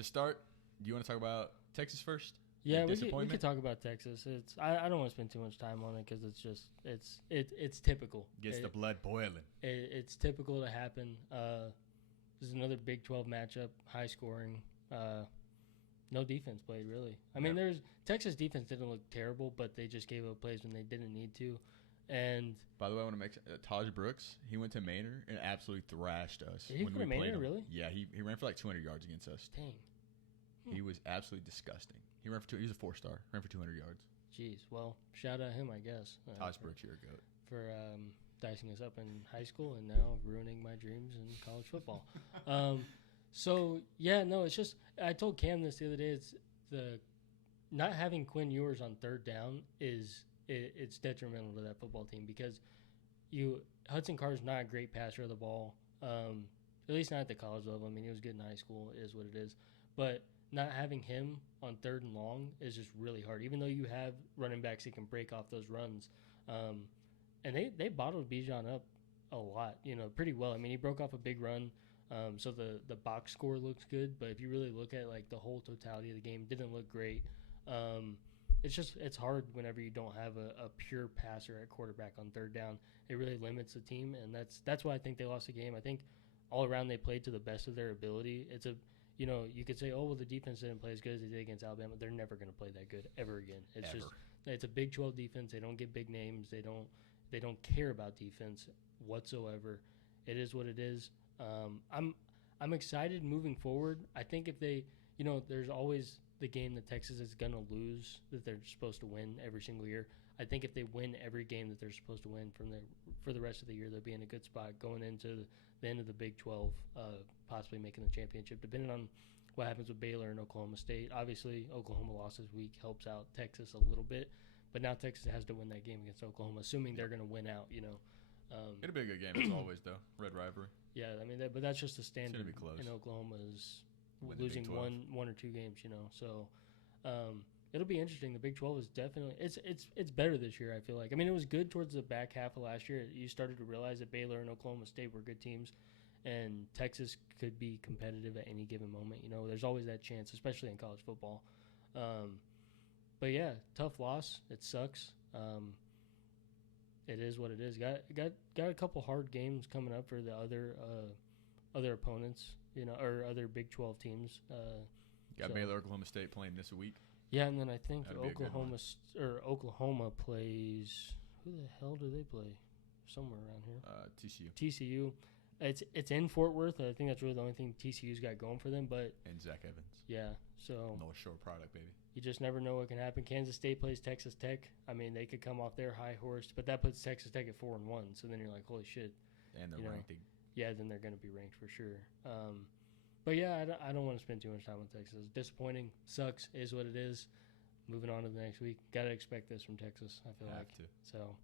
To start, do you want to talk about Texas first? Yeah, Your we could talk about Texas. I don't want to spend too much time on it because it's typical. Gets the blood boiling. It's typical to happen. This is another Big 12 matchup, high scoring. No defense played really. I mean, Texas defense didn't look terrible, but they just gave up plays when they didn't need to. And by the way, I want to make Taj Brooks. He went to Manor and absolutely thrashed us. Did he go to Manor, really? Yeah, he ran for like 200 yards against us. Dang. He was absolutely disgusting. He ran for he was a 4-star. Ran for 200 yards. Jeez. Well, shout out him, I guess. Taj Brooks, you're a goat. For dicing us up in high school and now ruining my dreams in college football. So yeah, no, it's just I told Cam this the other day. It's the not having Quinn Ewers on third down it's detrimental to that football team because Hudson Card's not a great passer of the ball. At least not at the college level. I mean, he was good in high school. It is what it is. But not having him on third and long is just really hard. Even though you have running backs that can break off those runs, and they bottled Bijan up a lot. Pretty well. I mean, he broke off a big run. So the box score looks good, but if you really look at like the whole totality of the game, it didn't look great. It's hard whenever you don't have a pure passer at quarterback on third down. It really limits the team, and that's why I think they lost the game. I think all around they played to the best of their ability. You could say, oh well, the defense didn't play as good as they did against Alabama. They're never going to play that good ever again. It's a Big 12 defense. They don't get big names. They don't care about defense whatsoever. It is what it is. I'm excited moving forward. I think if they, there's always the game that Texas is going to lose that they're supposed to win every single year. I think if they win every game that they're supposed to win for the rest of the year, they'll be in a good spot going into the end of the Big 12, possibly making the championship, depending on what happens with Baylor and Oklahoma State. Obviously, Oklahoma lost this week helps out Texas a little bit, but now Texas has to win that game against Oklahoma, assuming they're going to win out, It'll be a good game as always, though. Red rivalry. Yeah, I mean, but that's just the standard. It's gonna be close. In Oklahoma is losing one or two games, So it'll be interesting. The Big 12 is definitely it's better this year. I feel like. I mean, it was good towards the back half of last year. You started to realize that Baylor and Oklahoma State were good teams, and Texas could be competitive at any given moment. There's always that chance, especially in college football. But yeah, tough loss. It sucks. It is what it is. Got a couple hard games coming up for the other opponents, or other Big 12 teams. Baylor, Oklahoma State playing this week. Yeah, and then I think Oklahoma plays. Who the hell do they play? Somewhere around here. TCU. It's in Fort Worth. I think that's really the only thing TCU's got going for them. But and Zach Evans. Yeah, so North Shore product, baby. You just never know what can happen. Kansas State plays Texas Tech. I mean, they could come off their high horse, but that puts Texas Tech at 4-1. So then you're like, holy shit. And they're ranked. Yeah, then they're going to be ranked for sure. But yeah, I don't want to spend too much time on Texas. Disappointing. Sucks. Is what it is. Moving on to the next week. Got to expect this from Texas, I feel like. Have to. So